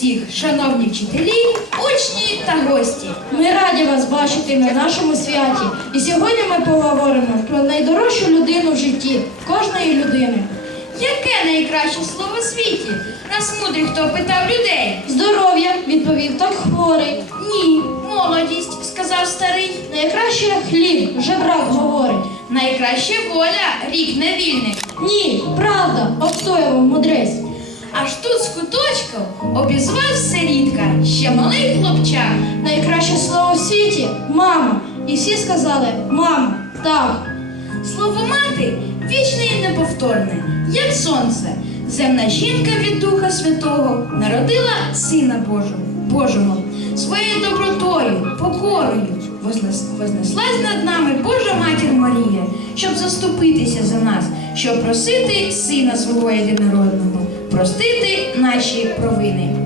всіх, шановні вчителі, учні та гості. Ми раді вас бачити на нашому святі. І сьогодні ми поговоримо про найдорожчу людину в житті кожної людини. Яке найкраще слово в світі? Нас мудрий хто питав людей. Здоров'я, відповів так хворий. Ні, молодість, сказав старий. Найкраще хліб, жебрак говорить. Найкраще воля, рік не вільний. Ні, правда, обстоював мудрець. Аж тут з куточків обізвався рідка, ще малий хлопчак. Найкраще слово в світі мама. І всі сказали мама, так. Слово мати вічне і неповторне, як сонце. Земна жінка від Духа Святого народила Сина Божого, Божого своєю добротою, покорою. Вознеслась над нами Божа Матір Марія, щоб заступитися за нас, щоб просити Сина свого єдинородного, простити наші провини.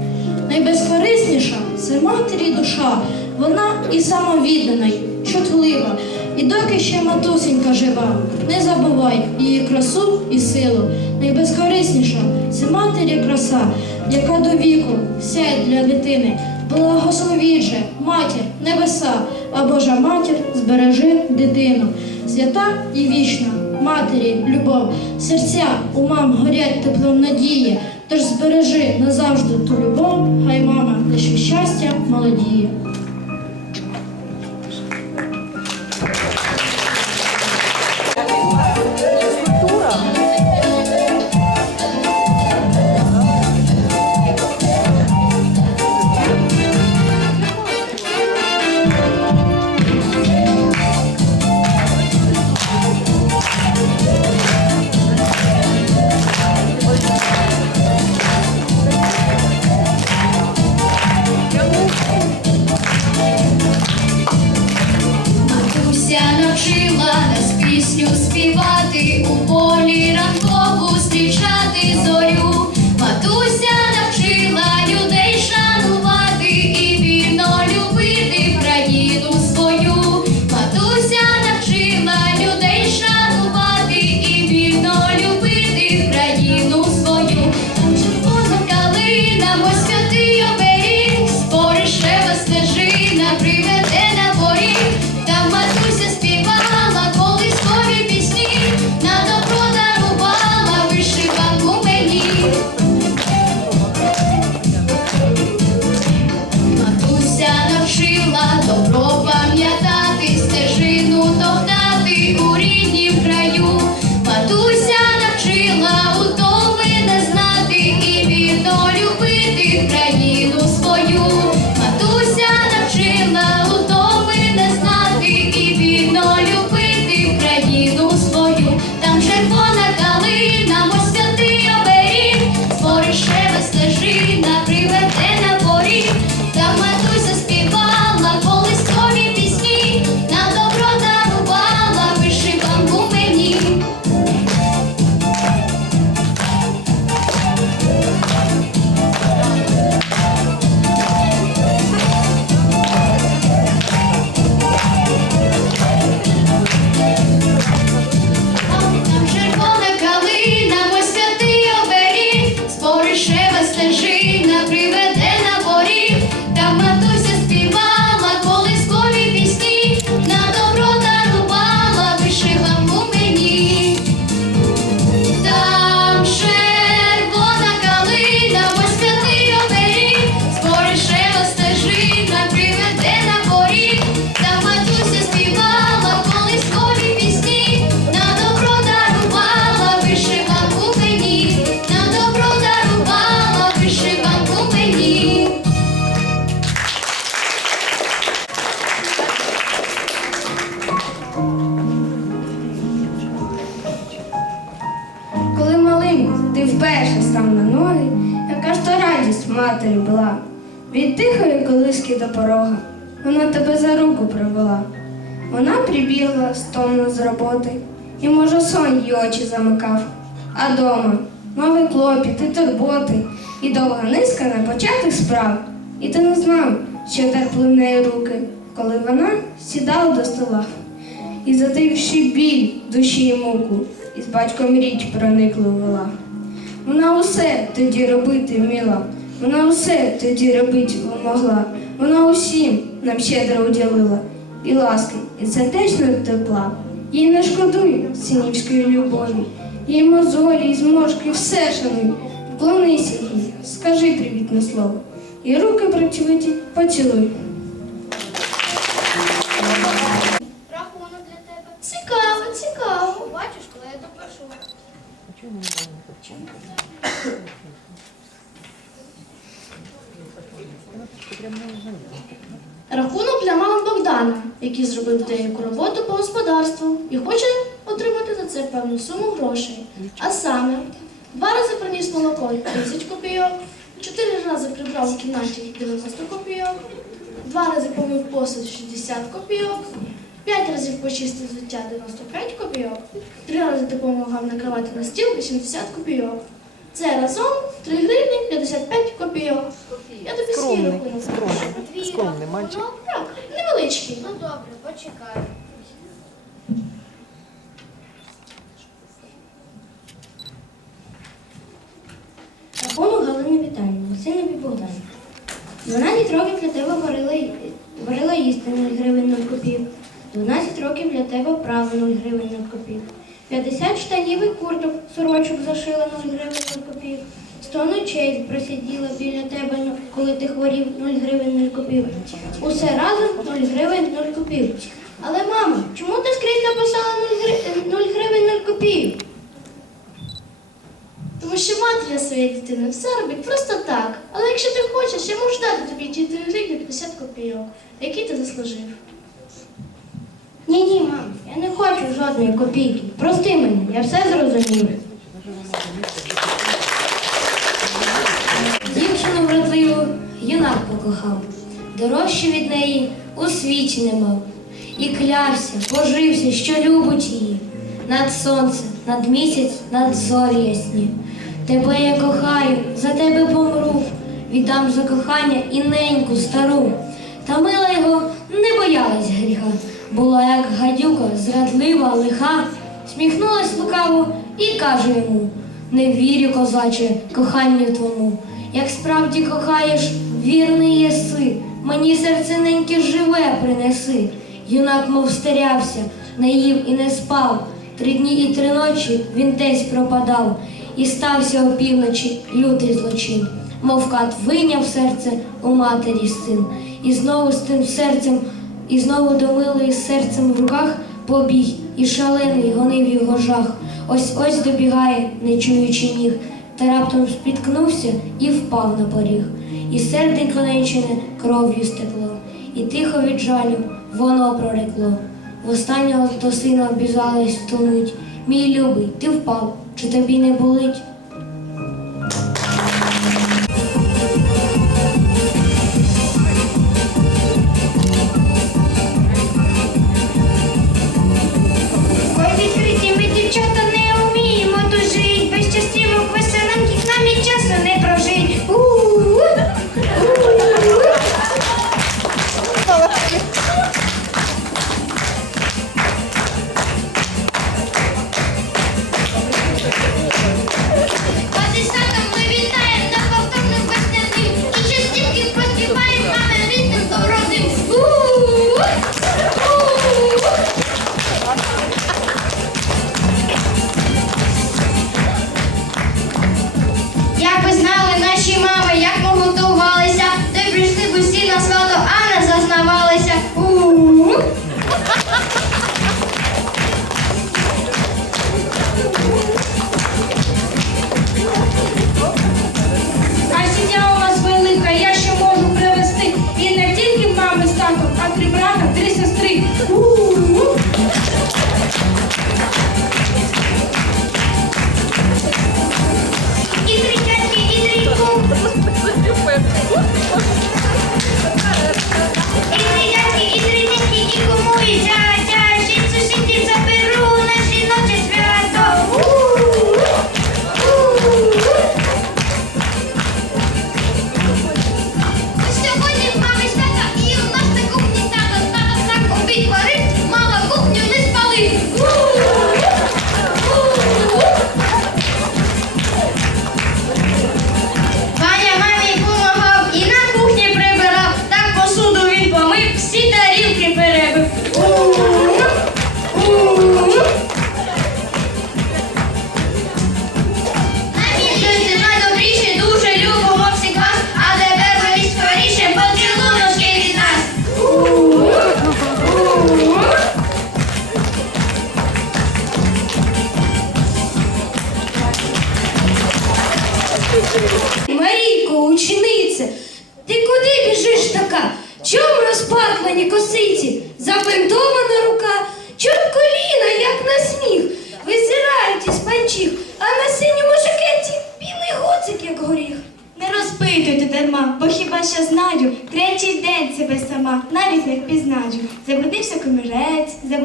Найбезкорисніша це матері душа. Вона і самовіддана, й чутлива. І доки ще матусенька жива, не забувай її красу і силу. Найбезкорисніша це матері краса, яка до віку сяє для дитини. Благословіть же, матір, небеса, а Божа матір збережи дитину. Свята і вічна, матері, любов, серця у мам горять теплом надії. Тож збережи назавжди ту любов, хай мама лише щастя молодіє. Може, очі замикав. А дома новий клопіт і турботи, і довга низка непочатих справ. І ти не знав, що так плине руки, коли вона сідала до стола. І затаївши біль душі і муку, із батьком річ проникло вела. Вона усе тоді робити вміла, Вона усе тоді робить могла. Вона усім нам щедро уділила. І ласки, і сердечного тепла. Їй не шкодуй синівської любові. Їй мозолі, і зможки, все шануй. Вклонися їй, скажи привітне слово. І руки причвиті поцілуй. Рахунок для тебе. Цікаво, цікаво. Бачиш, коли я допишу. Рахунок для мами Богдана, який зробив деяку роботу по господарству і хоче отримати за це певну суму грошей. А саме, два рази приніс молоко 30 копійок, чотири рази прибрав у кімнаті 90 копійок, два рази помив посуд 60 копійок, п'ять разів почистив взуття 95 копійок, три рази допомагав накривати на стіл 80 копійок. Це разом 3 гривні 55 копійок. Я тобі свій Скромний, рахунок. скромний, скромний мальчик. рахунок? Так, невеличкий. Ну добре, почекай. Рахунок Галини Віталіївни, синові Богдані. 12 років для тебе варила, ї- варила їсти 0 гривень 0 копійок. 12 років для тебе право 0 гривень 0 копійок. 50 штанів і курток, сорочок зашила 0 гривень 0 копійок. 100 ночей просиділа біля тебе, ну, коли ти хворів 0 гривень 0 копійок. Усе разом 0 гривень 0 копійок. Але мама, чому ти скрізь написала 0 гривень 0, гривень 0 копійок? Тому що мати для своєї дитини все робить просто так. Але якщо ти хочеш, я можу дати тобі ті 3 гривні 50 копійок, які ти заслужив. Ні, ні, мам, я не хочу жодної копійки. Прости мене, я все зрозумів. Дівчину вродливу юнак покохав, дорожче від неї у світі не мав. І клявся, божився, що любить її. Над сонцем, над місяць, над зорі ясні. Тебе я кохаю, за тебе помру, віддам за кохання і неньку стару. Та мила його не боялась гріха, була як гадюка, зрадлива, лиха, сміхнулась лукаво і каже йому: Не вірю, козаче, коханню твому. Як справді кохаєш, вірний єси, мені серце неньке живе принеси. Юнак мов стерявся, не їв і не спав. Три дні і три ночі він десь пропадав, і стався опівночі лютий злочин. Мов кат вийняв серце у матері син, і знову з тим серцем, і знову до милої з серцем в руках побіг, і шалений гонив його жах. Ось ось добігає, не чуючи ніг, та раптом спіткнувся і впав на поріг. І серденько ненчине кров'ю стекло, і тихо від жалю воно прорекло. Востаннього до сина обізвались в. Мій любий, ти впав, чи тобі не болить?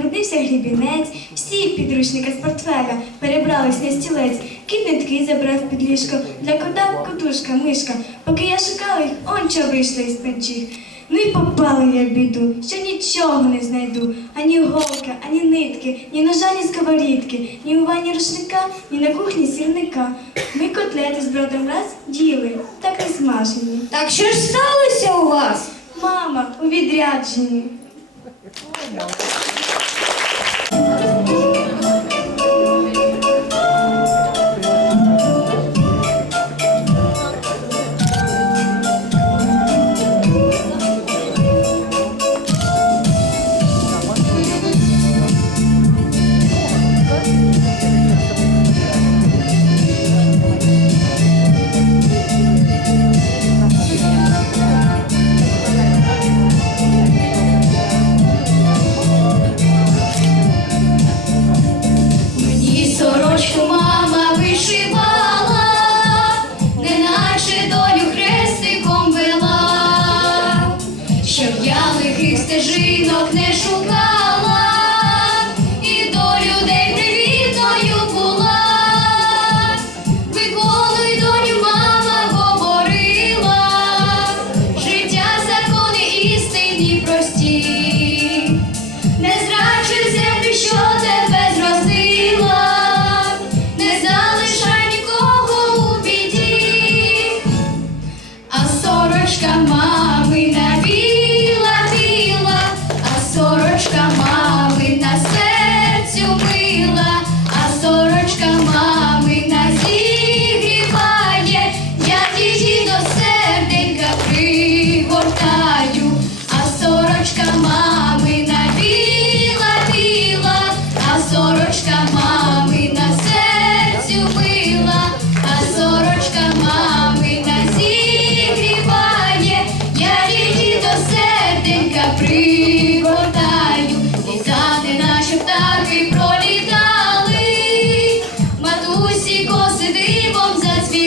Пригодився грібінець, всі підручники з портфеля перебрались на стілець, кіт забрав під ліжко, для кота кутушка, мишка. Поки я шукала їх, он вийшла із печі. Ну і попала я в біду, що нічого не знайду. Ані голка, ані нитки, ні ножа, ні сковорідки, ні у ванні рушника, ні на кухні сірника. Ми котлети з братом раз діли, так і смажені. Так що ж сталося у вас? Мама, у відрядженні.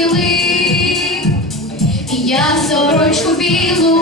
білий, я сорочку білу.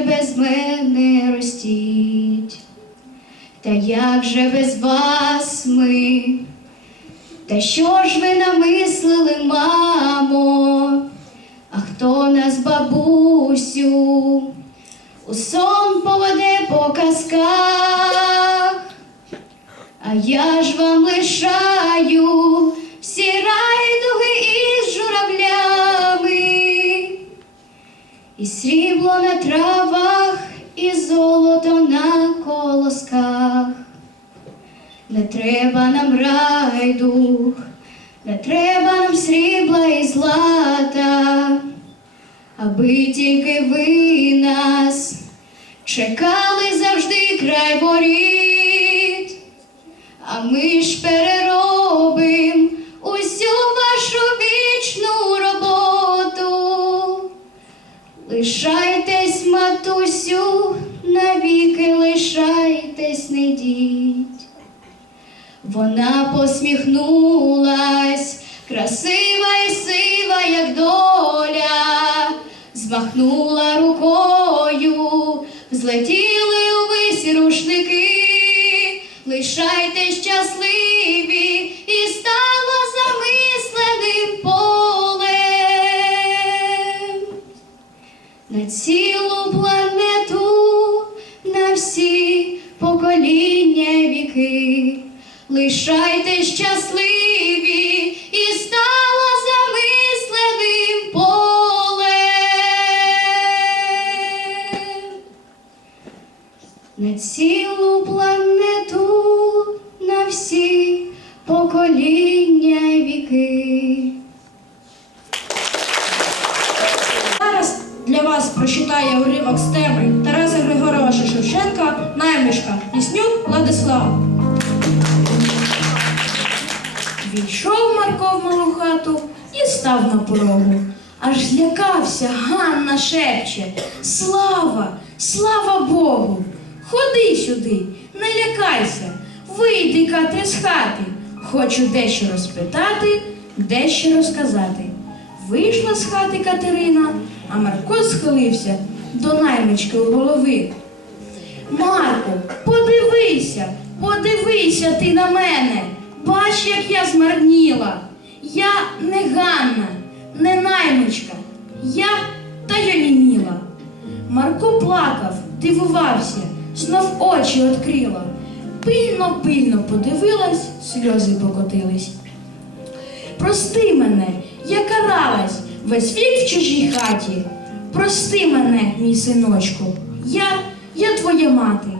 без мене ростіть. Та як же без вас ми? Та що ж ви намислили, мамо? А хто нас, бабусю, у сон поведе по казках? А я ж вам лишаю і срібло на травах, і золото на колосках. Не треба нам райдух, не треба нам срібла і злата, аби тільки ви нас чекали завжди край воріт. А ми ж Вона посміхнулась, красива і сива, як доля, змахнула рукою, злетіли увесь рушники, лишайте щасливі і стало замисленим полем на цілу планету, на всі покоління віки. Лишайте щасливі і стало замисленим полем. На цілу планету, на всі покоління став на порогу. Аж злякався, Ганна шепче. Слава, слава Богу! Ходи сюди, не лякайся, вийди, Катре, з хати. Хочу дещо розпитати, дещо розказати. Вийшла з хати Катерина, а Марко схилився до наймички у голови. Марко, подивися, подивися ти на мене. Бач, як я змарніла. Я не Ганна, не наймичка. Я та й оніміла. Марко плакав, дивувався, знов очі відкрила. Пильно, пильно подивилась, сльози покотились. Прости мене, я каралась весь вік в чужій хаті. Прости мене, мій синочку, я, я твоя мати.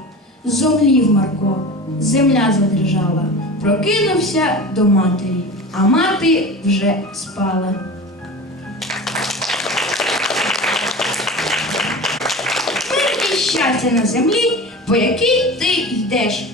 Зомлів Марко, земля задрижала, прокинувся до матері, а мати вже спала. Мир і щастя на землі, по якій ти йдеш.